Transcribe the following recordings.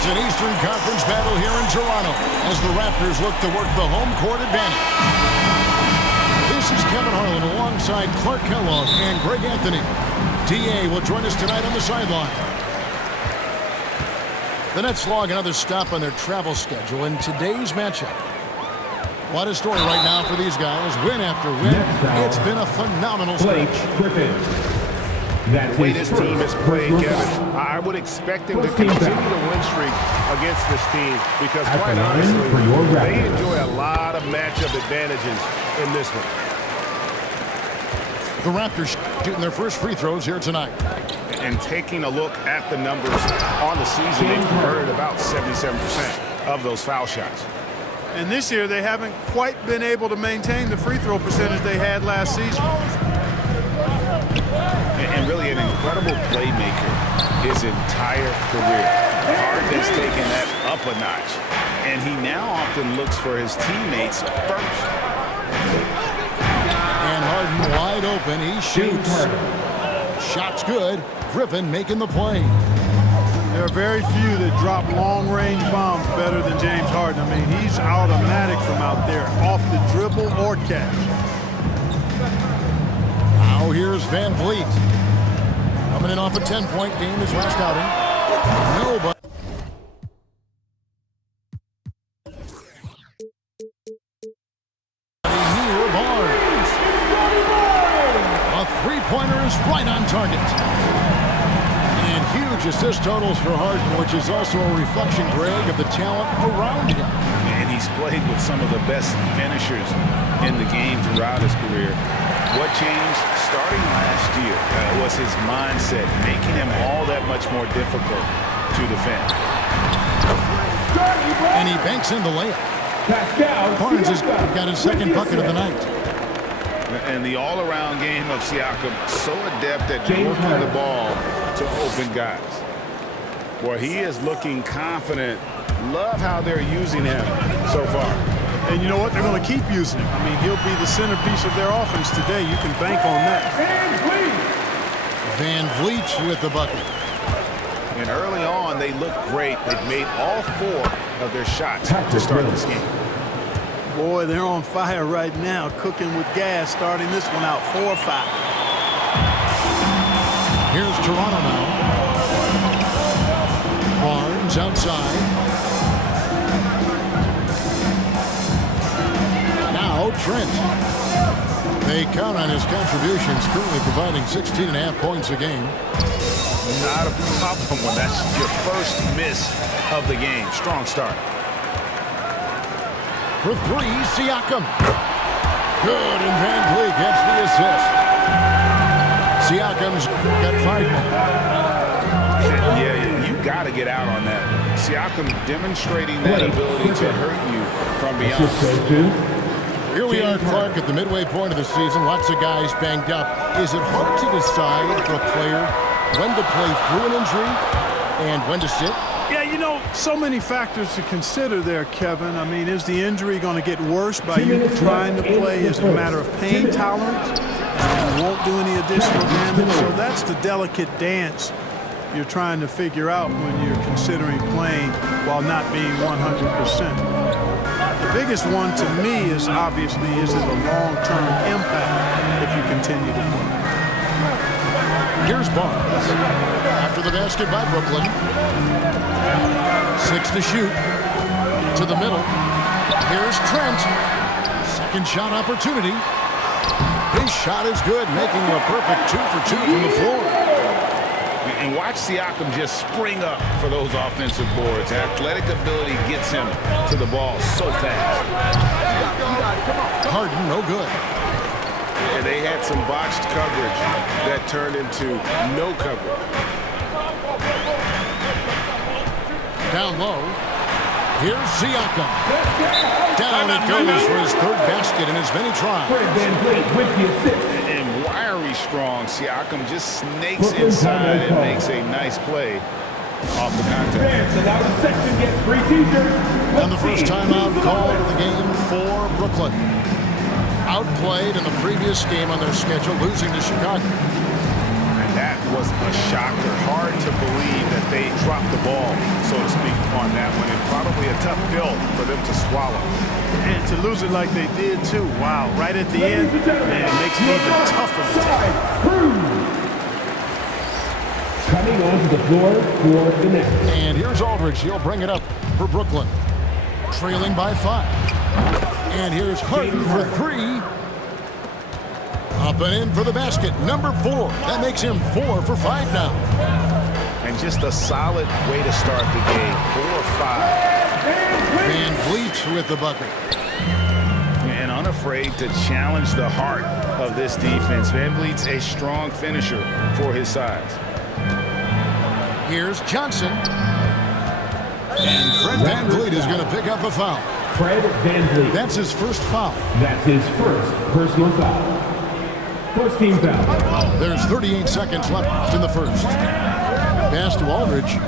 It's an Eastern Conference battle here in Toronto as the Raptors look to work the home court advantage. This is Kevin Harlan alongside Clark Kellogg and Greg Anthony. DA will join us tonight on the sideline. The Nets log another stop on their travel schedule in today's matchup. What a story right now for these guys. Win after win. It's been a phenomenal stretch. The way this team has played, Kevin, I would expect them to continue the win streak against this team because, quite honestly, they enjoy a lot of matchup advantages in this one. The Raptors shooting their first free throws here tonight. And taking a look at the numbers on the season, they've converted about 77% of those foul shots. And this year, they haven't quite been able to maintain the free throw percentage they had last season. And really an incredible playmaker his entire career. Harden has taken that up a notch, and he now often looks for his teammates first. And Harden wide open. He shoots. Shot's good. Griffin making the play. There are very few that drop long-range bombs better than James Harden. I mean, he's automatic from out there, off the dribble or catch. Now here's Van Vliet. Coming in off a 10-point game his last outing. Nobody. Near Barnes. A three-pointer is right on target. And huge assist totals for Harden, which is also a reflection, Greg, of the talent around him. And he's played with some of the best finishers in the game throughout his career. What changed starting last year was his mindset, making him all that much more difficult to defend. And he banks in the layup. Barnes has got his second bucket of the night. And the all-around game of Siakam, so adept at working the ball to open guys. Boy, he is looking confident. Love how they're using him so far. And you know what? They're going to keep using him. I mean, he'll be the centerpiece of their offense today. You can bank on that. Van Vliet with the bucket. And early on, they look great. They've made all four of their shots to start this game. Boy, they're on fire right now, cooking with gas, starting this one out 4-5. Here's Toronto now. Barnes outside. Now Trent. They count on his contributions, currently providing 16.5 points a game. Not a problem when that's your first miss of the game. Strong start. For three, Siakam. Good, and Van Vliet gets the assist. Siakam's got 5 more. Yeah, you got to get out on that. Siakam demonstrating that ability to hurt you from beyond. Here we are, Clark, at the midway point of the season. Lots of guys banged up. Is it hard to decide for a player when to play through an injury and when to sit? Yeah, you know, so many factors to consider there, Kevin. I mean, is the injury going to get worse by you trying to play? Is it a matter of pain tolerance? You won't do any additional damage. So that's the delicate dance you're trying to figure out when you're considering playing while not being 100%. The biggest one to me is obviously, is it a long-term impact if you continue to play? Here's Barnes. After the basket by Brooklyn. 6 to shoot. To the middle. Here's Trent. Second shot opportunity. His shot is good, making a perfect 2 for 2 from the floor. And watch Siakam just spring up for those offensive boards. Athletic ability gets him to the ball so fast. Harden, no good. And they had some botched coverage that turned into no coverage. Down low. Here's Siakam. Down it goes for his third basket in as many tries. And wiry strong, Siakam just snakes inside and makes a nice play off the contact. And the first timeout called of the game for Brooklyn. Outplayed in the previous game on their schedule, losing to Chicago. And that was a shocker. Hard to believe that they dropped the ball, so to speak, on that one. And probably a tough pill for them to swallow. And to lose it like they did, too. Wow, right at the end, man, it makes it even tougher to take. Coming onto the floor for the Nets. And here's Aldridge. He'll bring it up for Brooklyn. Trailing by 5. And here's Harden for 3. Up and in for the basket. Number 4. That makes him 4 for 5 now. And just a solid way to start the game. 4 or 5. Van Vliet with the bucket. And unafraid to challenge the heart of this defense. Van Vliet's a strong finisher for his size. Here's Johnson. And Fred Van Vliet is going to pick up a foul. Fred Van Vliet. That's his first foul. That's his first personal foul. First team foul. There's 38 seconds left in the first. Pass to Aldridge.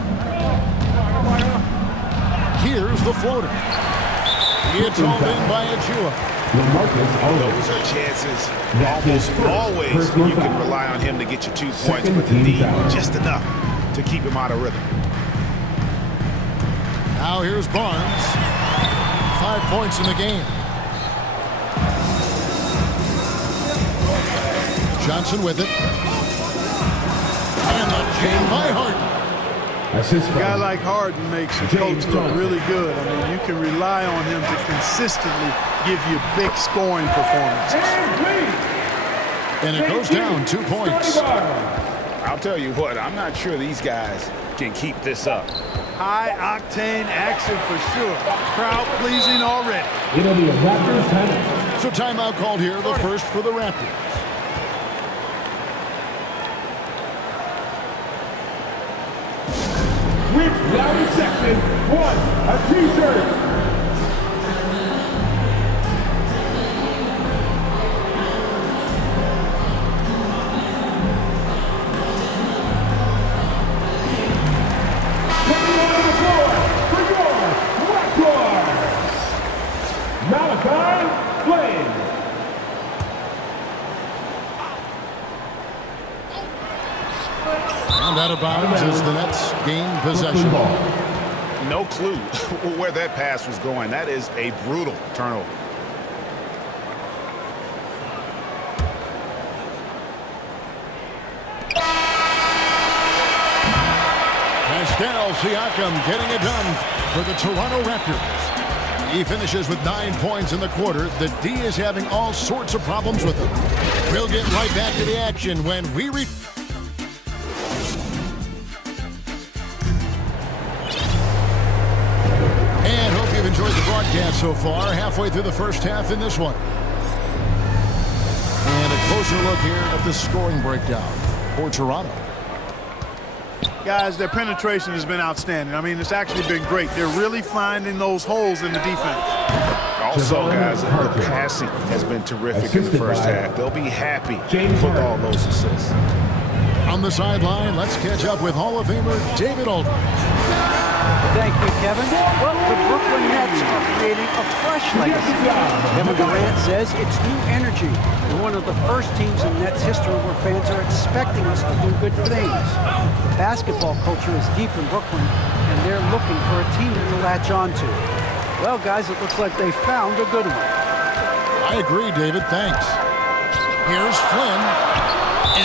Here's the floater. It's all in by Juega. Those are chances. Almost always you can rely on him to get you 2 points, but the D just enough to keep him out of rhythm. Now here's Barnes. 5 points in the game. Johnson with it. And the jam by Harden. A guy like Harden makes a coach look really good. I mean, you can rely on him to consistently give you big scoring performances. And it goes down 2 points. I'll tell you what, I'm not sure these guys can keep this up. High-octane action for sure. Crowd-pleasing already. It'll be a Raptors timeout. So timeout called here, the first for the Raptors. Which rally section wants a t-shirt? Out of bounds as the Nets gain possession. No clue where that pass was going. That is a brutal turnover. Pascal Siakam getting it done for the Toronto Raptors. He finishes with 9 points in the quarter. The D is having all sorts of problems with him. We'll get right back to the action when we return. Enjoyed the broadcast so far, halfway through the first half in this one. And a closer look here at the scoring breakdown for Toronto. Guys, their penetration has been outstanding. I mean, it's actually been great. They're really finding those holes in the defense. Also, guys, the passing has been terrific in the first half. They'll be happy with all those assists. On the sideline, let's catch up with Hall of Famer David Aldridge. Thank you, Kevin. Well, the Brooklyn Nets are creating a fresh legacy. Kevin Durant says it's new energy. We're one of the first teams in Nets history where fans are expecting us to do good things. The basketball culture is deep in Brooklyn, and they're looking for a team to latch on to. Well, guys, it looks like they found a good one. I agree, David. Thanks. Here's Flynn,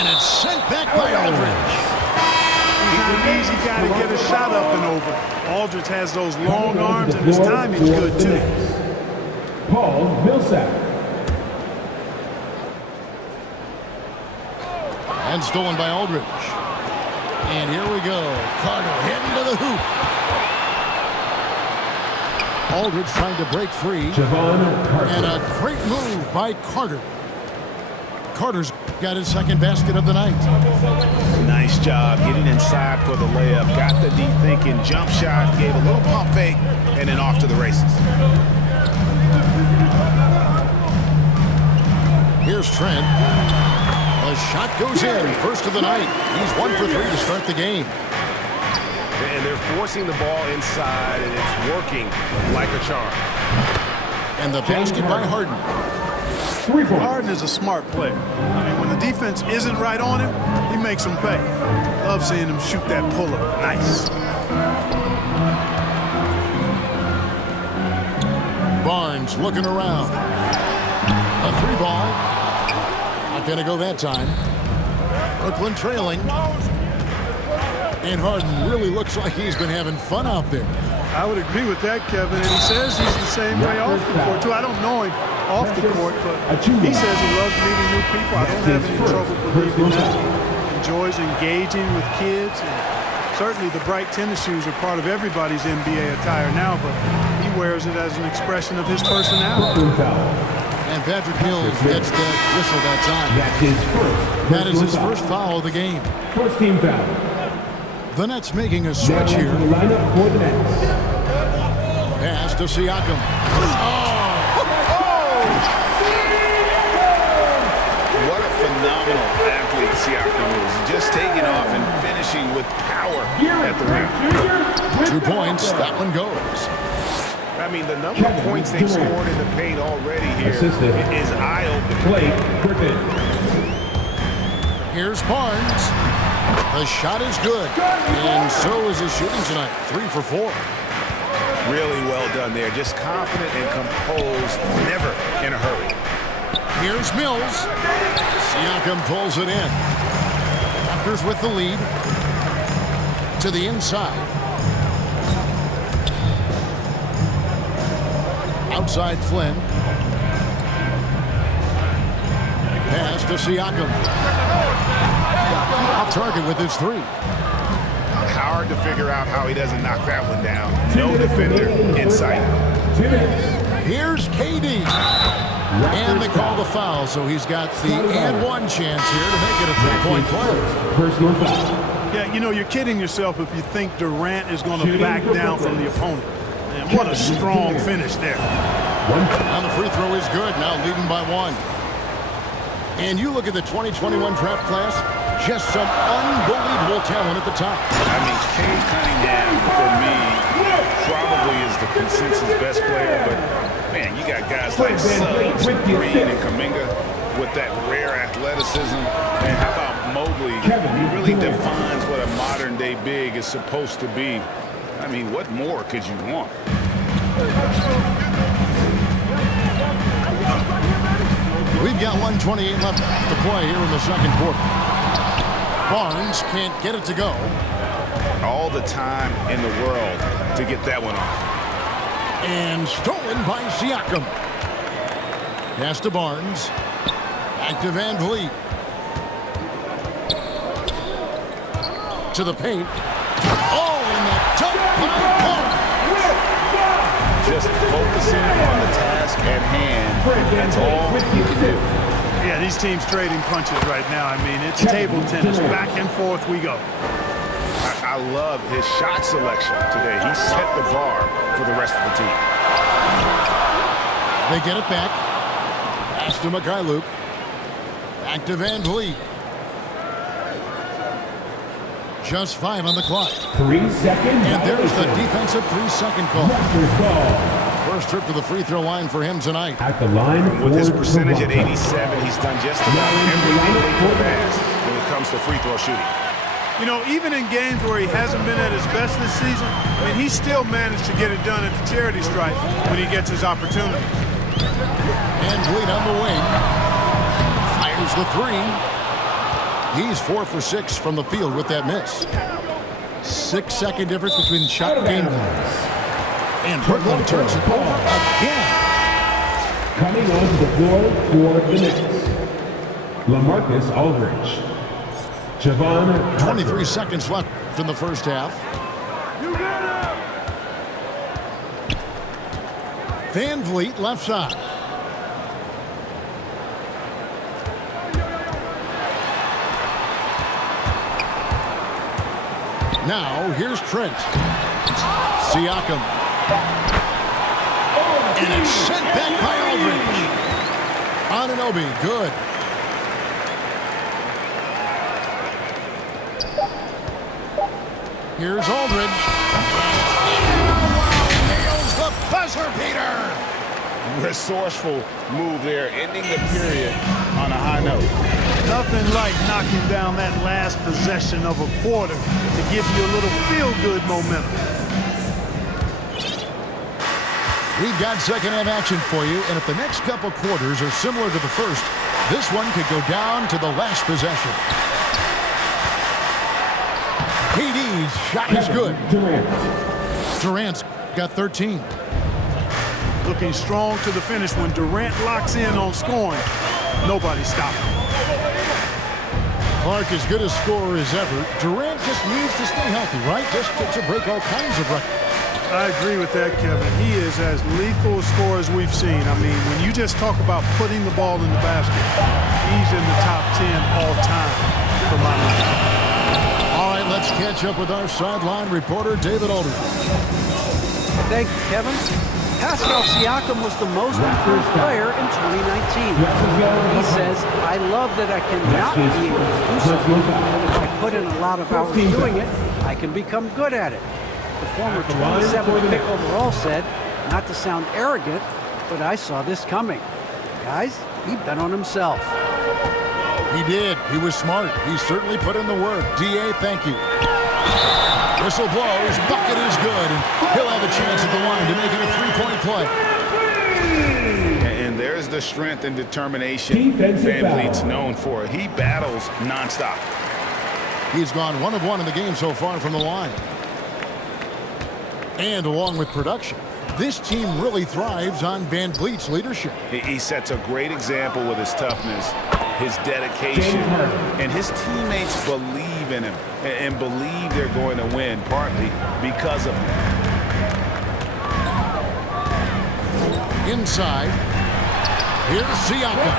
and it's sent back by Aldridge. He's not an easy guy to get a shot up and over. Aldridge has those long arms, and his timing's good, too. Paul Millsap. And stolen by Aldridge. And here we go. Carter heading to the hoop. Aldridge trying to break free. And a great move by Carter. Carter's got his second basket of the night. Nice job getting inside for the layup. Got the D thinking. Jump shot. Gave a little pump fake. And then off to the races. Here's Trent. The shot goes in. First of the night. He's 1 for 3 to start the game. And they're forcing the ball inside, and it's working like a charm. And the basket by Harden. Harden is a smart player. I mean, when the defense isn't right on him, he makes them pay. Love seeing him shoot that pull-up. Nice. Barnes looking around. A 3-ball. Not going to go that time. Brooklyn trailing. And Harden really looks like he's been having fun out there. I would agree with that, Kevin. And he says he's the same way off the court, too. I don't know him off the court, but he says he loves meeting new people. I don't have any trouble believing that. He enjoys engaging with kids. And certainly the bright tennis shoes are part of everybody's NBA attire now, but he wears it as an expression of his personality. And Patrick Mills gets the whistle that time. That is his first foul of the game. First team foul. The Nets making a switch here. Lineup for the Nets. Pass to Siakam. What a phenomenal athlete Siakam is. Just taking off and finishing with power at the rim. 2 points. That one goes. I mean, the number of points they've scored in the paint already here is eye-opening. Blake Griffin. Here's Barnes. The shot is good. And so is his shooting tonight. 3 for 4. Really well done there. Just confident and composed. Never in a hurry. Here's Mills. Siakam pulls it in. Raptors with the lead. To the inside. Outside Flynn. Pass to Siakam. Off target with his 3. Hard to figure out how he doesn't knock that one down. No defender in sight. Here's KD. And they call the foul, so he's got the and 1 chance here to make it a 3-point play. Personal foul. Yeah, you know, you're kidding yourself if you think Durant is going to back down from the opponent. Man, what a strong finish there. And the free throw is good, now leading by 1. And you look at the 2021 draft class, just some unbelievable talent at the top. I mean, Cade Cunningham, for me, probably is the consensus best player, but, man, you got guys like Suggs, Green, and Kuminga with that rare athleticism. And how about Mobley? He really defines what a modern-day big is supposed to be. I mean, what more could you want? We've got 1:28 left to play here in the second quarter. Barnes can't get it to go. All the time in the world to get that one off. And stolen by Siakam. Pass to Barnes. Back to Van Vliet. To the paint. Oh, and the dunk by Barnes. Just focusing on the task at hand. That's all you can do. Yeah, these teams trading punches right now. I mean, it's table tennis. Back and forth we go. I love his shot selection today. He set the bar for the rest of the team. They get it back. Pass to Mikhailuk. Back to Van Vliet. Just 5 on the clock. 3 seconds. And there's the defensive 3-second call. First trip to the free throw line for him tonight. At the line with his percentage at 87, he's done just about everything they could ask when it comes to free throw shooting. You know, even in games where he hasn't been at his best this season, I mean, he still managed to get it done at the charity stripe when he gets his opportunity. And Vliet on the wing. Fires the 3. He's 4 for 6 from the field with that miss. 6-second difference between shot and game clock. And Brooklyn turns it over again. Coming onto the floor for the Knicks, LaMarcus Aldridge. Javon 23 seconds left in the first half. Van Vliet left side. Now here's Trent. Siakam. And it's sent back by Aldridge. Anunoby, good. Here's Aldridge. Nails the buzzer beater. resourceful move there, ending the period on a high note. Nothing like knocking down that last possession of a quarter to give you a little feel-good momentum. We've got second half action for you, and if the next couple quarters are similar to the first, this one could go down to the last possession. KD's shot is good. Durant's got 13. Looking strong to the finish when Durant locks in on scoring. Nobody stopping. Clark as good a scorer as ever. Durant just needs to stay healthy, right? Just to break all kinds of records. I agree with that, Kevin. He is as lethal a scorer as we've seen. I mean, when you just talk about putting the ball in the basket, he's in the top 10 all time for my money. All right, let's catch up with our sideline reporter, David Aldridge. Thank you, Kevin. Pascal Siakam was the most improved player in 2019. He says, I love that I cannot be able to do something, but if I put in a lot of hours doing it, I can become good at it. The former 27th pick overall said, not to sound arrogant, but I saw this coming. Guys, he bet on himself. He did. He was smart. He certainly put in the work. D.A., thank you. Whistle blows. Bucket is good. And he'll have a chance at the line to make it a three-point play. And there's the strength and determination VanVleet's known for. He battles nonstop. He's gone 1 of 1 in the game so far from the line. And along with production, this team really thrives on VanVleet's leadership. He sets a great example with his toughness, his dedication, and his teammates believe in him and believe they're going to win, partly because of him. Inside, here's Siakam.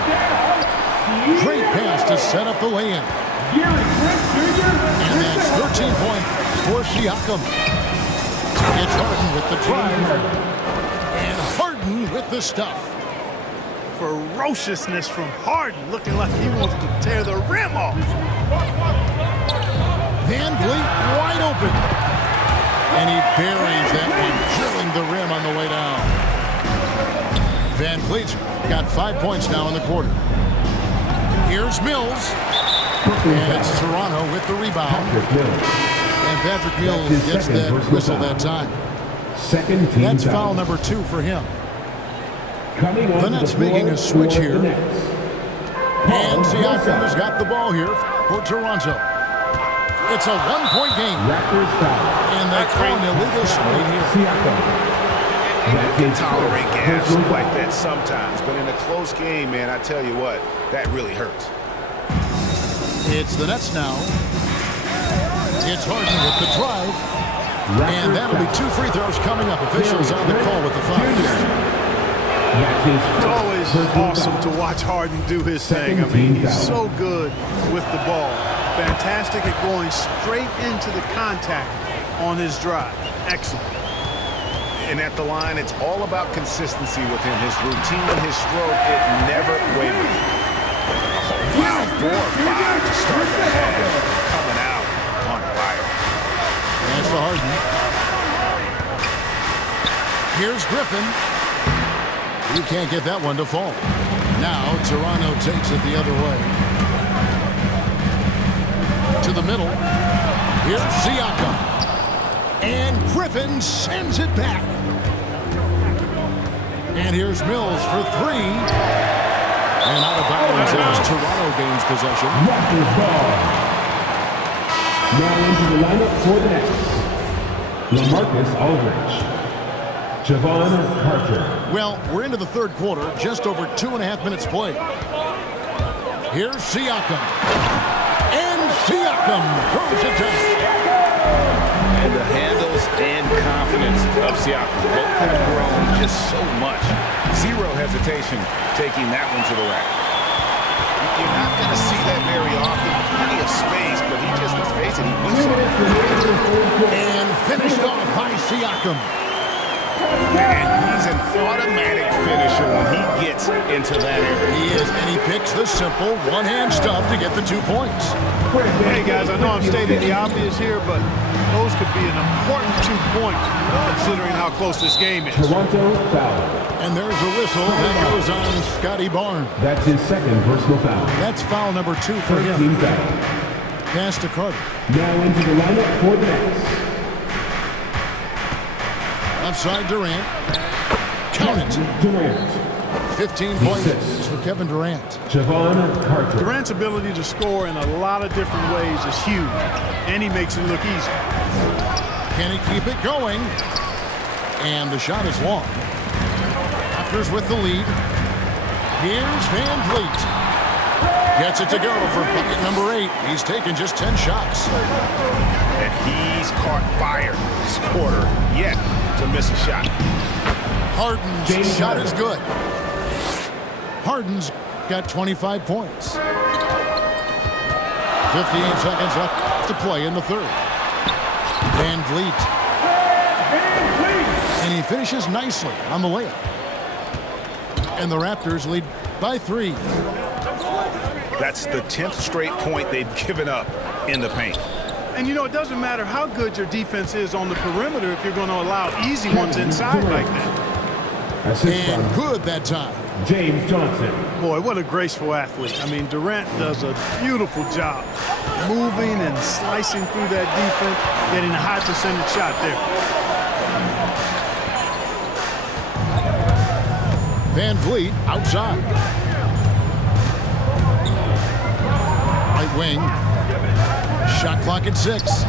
Great pass to set up the lay-in. And that's 13 points for Siakam. It's Harden with the drive. And Harden with the stuff. Ferociousness from Harden, looking like he wants to tear the rim off. VanVleet wide open. And he buries that one, drilling the rim on the way down. VanVleet's got 5 points now in the quarter. Here's Mills. And it's Toronto with the rebound. And Patrick Mills gets that whistle that time. That's foul number 2 for him. The Nets making a switch here. And Siakam has got the ball here for Toronto. It's a 1-point game. And they call an illegal straight here. You can tolerate gas like that sometimes, but in a close game, man, I tell you what, that really hurts. It's the Nets now. It's Harden with the drive. And that'll be 2 free throws coming up. Officials on the call with the foul. It's always awesome to watch Harden do his thing. I mean, he's so good with the ball. Fantastic at going straight into the contact on his drive. Excellent. And at the line, it's all about consistency with him. His routine, his stroke, it never wavers. Wow, 4 or 5 to start the half. Coming out on fire. That's for Harden. Here's Griffin. You can't get that one to fall. Now Toronto takes it the other way. To the middle. Here's Siakam. And Griffin sends it back. And here's Mills for 3. And out of bounds as Toronto gains possession. Raptors ball. Now into the lineup for the Nets. LaMarcus Aldridge. Javon Carter. Well, we're into the third quarter, just over 2.5 minutes played. Here's Siakam. And Siakam throws it down. And the handles and confidence of Siakam both have grown just so much. Zero hesitation taking that one to the rack. You're not going to see that very often. Plenty of space, but he just, let's face it, he wins it. And finished off by Siakam. And He's an automatic finisher when he gets into that area. He is, and he picks the simple one-hand stuff to get the 2 points. Hey, guys, I know I'm stating the obvious here, but those could be an important 2 points considering how close this game is. Toronto foul. And there's a whistle that goes on Scotty Barnes. That's his second personal foul. That's foul number 2 for First him. team foul. Pass to Carter. Now into the lineup for the Nets. Outside Durant. Count it. Durant. 15 points for Kevin Durant. Javon Carter. Durant's ability to score in a lot of different ways is huge, and he makes it look easy. Can he keep it going? And the shot is long. Raptors with the lead. Here's Van Vliet. Gets it to go for bucket number 8. He's taken just 10 shots. And he's caught fire this quarter yet to miss a shot. Harden's shot is good. Harden's got 25 points. 58 seconds left to play in the third. Van Vliet. And he finishes nicely on the layup. And the Raptors lead by 3. That's the 10th straight point they've given up in the paint. And, you know, it doesn't matter how good your defense is on the perimeter if you're going to allow easy ones inside like that. And good that time. James Johnson. Boy, what a graceful athlete. I mean, Durant does a beautiful job moving and slicing through that defense, getting a high percentage shot there. Van Vliet outside. Right wing. Shot clock at 6.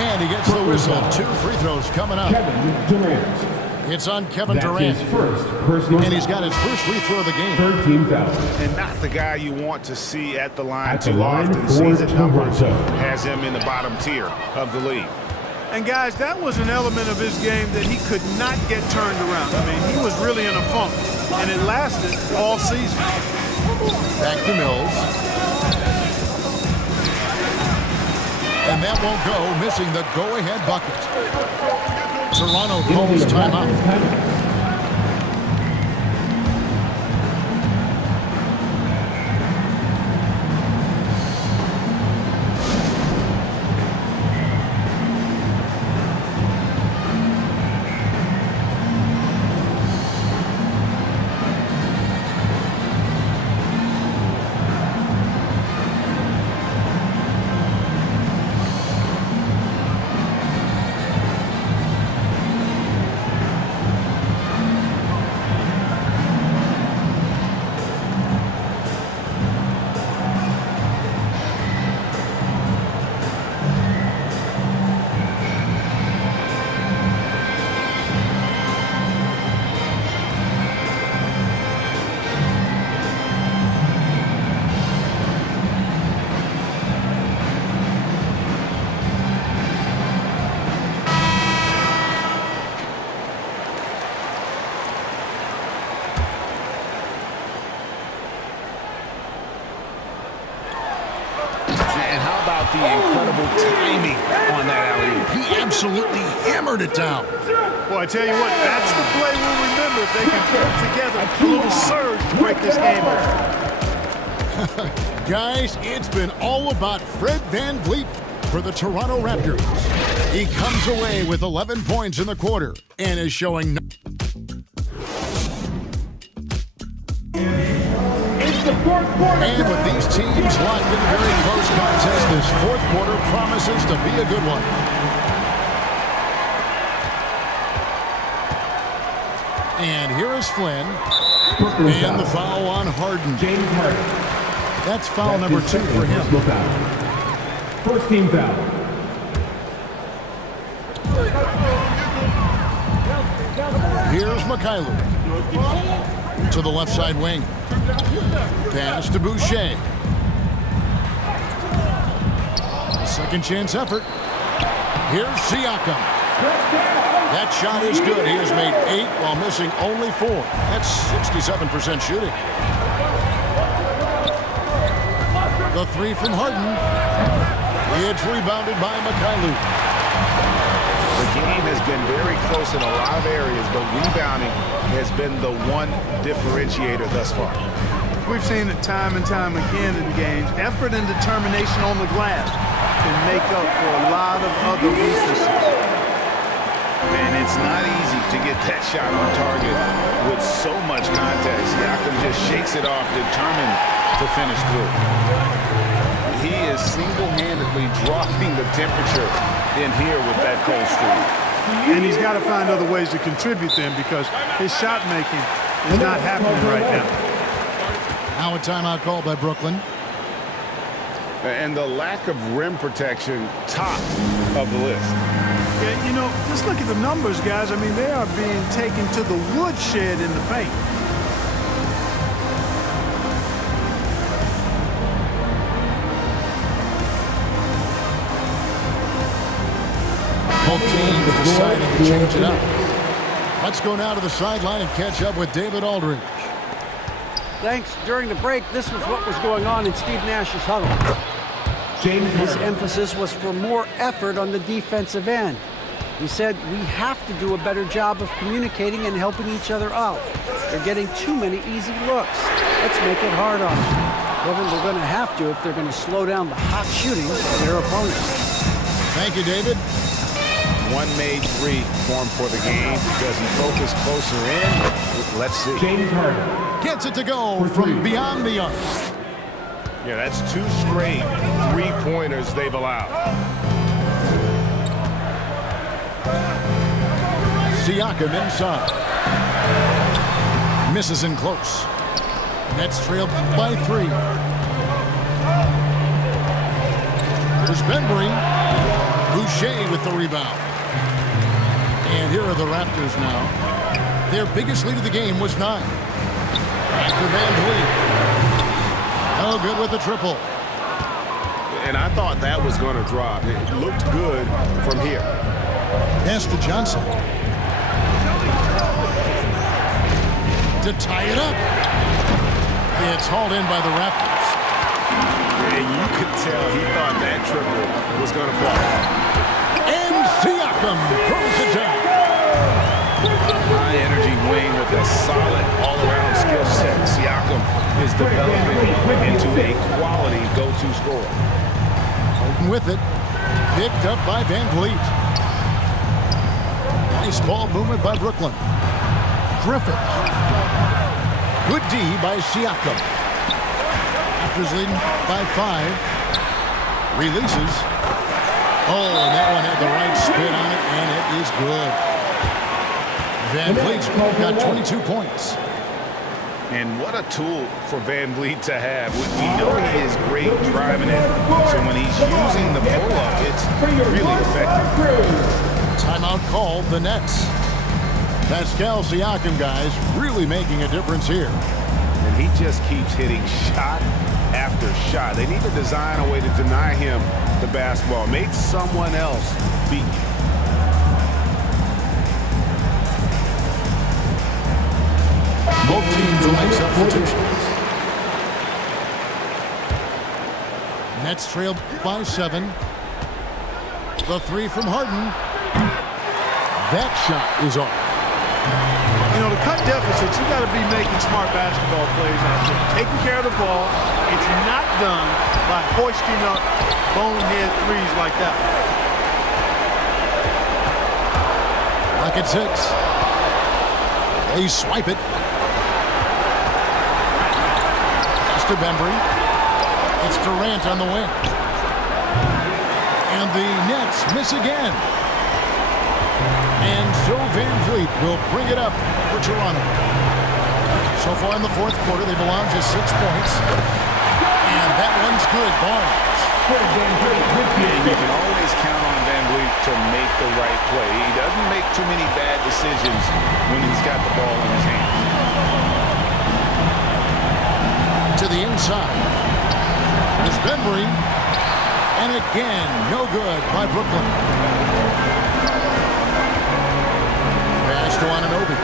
And he gets the whistle. 2 free throws coming up. Kevin Durant. It's on Kevin That's Durant. his first personal And he's got his first free throw of the game. Third team foul. And not the guy you want to see at the line At the too line often. for Season numbers Toronto. has him in the bottom tier of the league. And, guys, that was an element of his game that he could not get turned around. I mean, he was really in a funk, and it lasted all season. Back to Mills. And that won't go, missing the go-ahead bucket. Toronto calls timeout. The incredible timing on that alley-oop. He absolutely hammered it down. Well, I tell you what, that's the play we'll remember if they can put together a little surge to break this game open. Guys, it's been all about Fred Van Vliet for the Toronto Raptors. He comes away with 11 points in the quarter and is showing And with these teams locked in a very close contest, this fourth quarter promises to be a good one. And here is Flynn. And the foul on Harden. James Harden. That's foul number 2 for him. First team foul. Here's Mikhailuk. To the left side wing. Pass to Boucher. Second chance effort. Here's Siakam. That shot is good. He has made 8 while missing only 4. That's 67% shooting. The 3 from Harden. It's rebounded by Mikhailuk. The game has been very close in a lot of areas, but rebounding has been the one differentiator thus far. We've seen it time and time again in games. Effort and determination on the glass can make up for a lot of other weaknesses. And it's not easy to get that shot on target with so much contact. Siakam just shakes it off, determined to finish through. He is single-handedly dropping the temperature in here with that cold streak. And he's got to find other ways to contribute then, because his shot making is not happening right now. Now a timeout called by Brooklyn. And the lack of rim protection, top of the list. Yeah, you know, just look at the numbers, guys. I mean, they are being taken to the woodshed in the paint. Both teams deciding to change it up. Let's go now to the sideline and catch up with David Aldridge. Thanks. During the break, this was what was going on in Steve Nash's huddle. His emphasis was for more effort on the defensive end. He said, we have to do a better job of communicating and helping each other out. They're getting too many easy looks. Let's make it hard on them. Kevin, they're going to have to if they're going to slow down the hot shooting of their opponents. Thank you, David. One made three for him for the game. Does he focus closer in? Let's see. James Harden gets it to go from beyond the arc. Yeah, that's 2 straight three-pointers they've allowed. Siakam inside. Misses in close. Nets trail by 3. Here's Benbury. Boucher with the rebound. And here are the Raptors now. Their biggest lead of the game was 9. Back to Van Vliet. Oh, good with the triple. And I thought that was going to drop. It looked good from here. Pass to Johnson. To tie it up. It's hauled in by the Raptors. And you could tell he thought that triple was going to fall. And Siakam throws it down. High energy wing with a solid all-around skill set. Siakam is developing into a quality go-to scorer. Harden with it. Picked up by Van Vliet. Nice ball movement by Brooklyn. Griffin. Good D by Siakam. Raptors leading by 5. Releases. Oh, and that one had the right spin on it, and it is good. Van Vliet's got 22 points. And what a tool for Van Vliet to have. We know he is great driving it. So when he's using the pull-up, it's really effective. Timeout called the Nets. Pascal Siakam, guys, really making a difference here. And he just keeps hitting shot after shot. They need to design a way to deny him the basketball. Make someone else beat you. Both teams will make substitutions. Nets trail by 7. The 3 from Harden. That shot is off. You know, to cut deficits, you got to be making smart basketball plays out there. Taking care of the ball. It's not done by hoisting up bonehead threes like that. Lock at 6. They swipe it. To Benbury. It's Durant on the wing. And the Nets miss again. And so Van Vliet will bring it up for Toronto. So far in the 4th quarter, they belong to 6 points. And that one's good. Barnes. You can always count on Van Vliet to make the right play. He doesn't make too many bad decisions when he's got the ball in his hands. To the inside. There's Benbury. And again, no good by Brooklyn. Pass to Anunoby.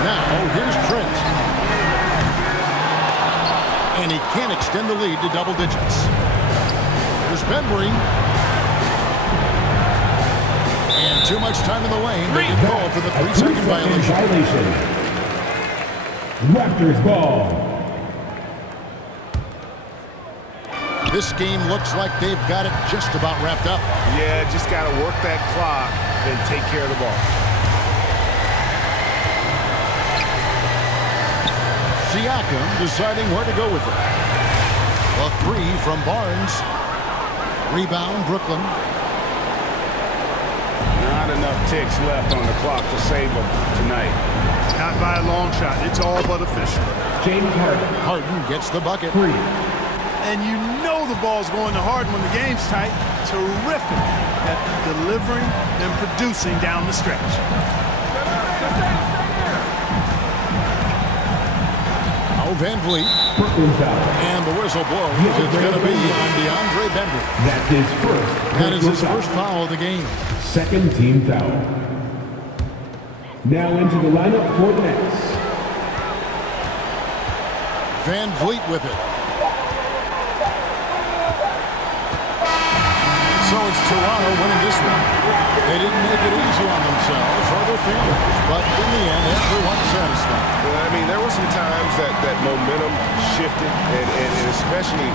Now, here's Trent. And he can't extend the lead to double digits. There's Benbury. too much time in the lane. They get called for the 3-second violation. Raptors ball. This game looks like they've got it just about wrapped up. Yeah, just got to work that clock and take care of the ball. Siakam deciding where to go with it. A 3 from Barnes. Rebound, Brooklyn. Not enough ticks left on the clock to save them tonight. Not by a long shot. It's all but official. James Harden. Harden gets the bucket. 3. And you know the ball's going to Harden when the game's tight. Terrific at delivering and producing down the stretch. Now Van Vliet. Brooklyn foul. And the whistle blows. It's going to be on DeAndre Bender. That's his first. That is his first foul of the game. Second team foul. Now into the lineup for the Nets. Van Vliet with it. So it's Toronto winning this one. They didn't make it easy on themselves or their families, but in the end, everyone's satisfied. Well, I mean, there were some times that momentum shifted, and especially